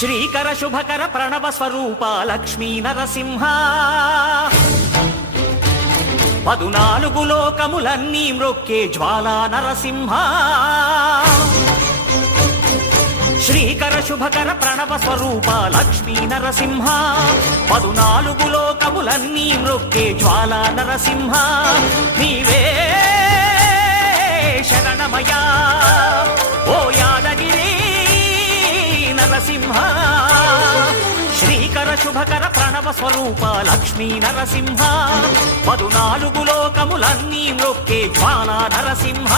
శ్రీకర శుభకర ప్రణవ స్వరూప లక్ష్మీ నరసింహ 14 లోకములన్నీ మ్రొక్కే జ్వాలా నరసింహ శ్రీకర శుభకర ప్రణవ స్వరూప లక్ష్మీ నరసింహ 14 లోకములన్నీ మ్రొక్కే జ్వాలా నరసింహ నీవే శరణమయా ఓ యాదగిరి నరసింహ శ్రీకర శుభకర ప్రణవ స్వరూప లక్ష్మీ నరసింహ 14 లోకములన్నీ మ్రొక్కే జ్వాలా నరసింహ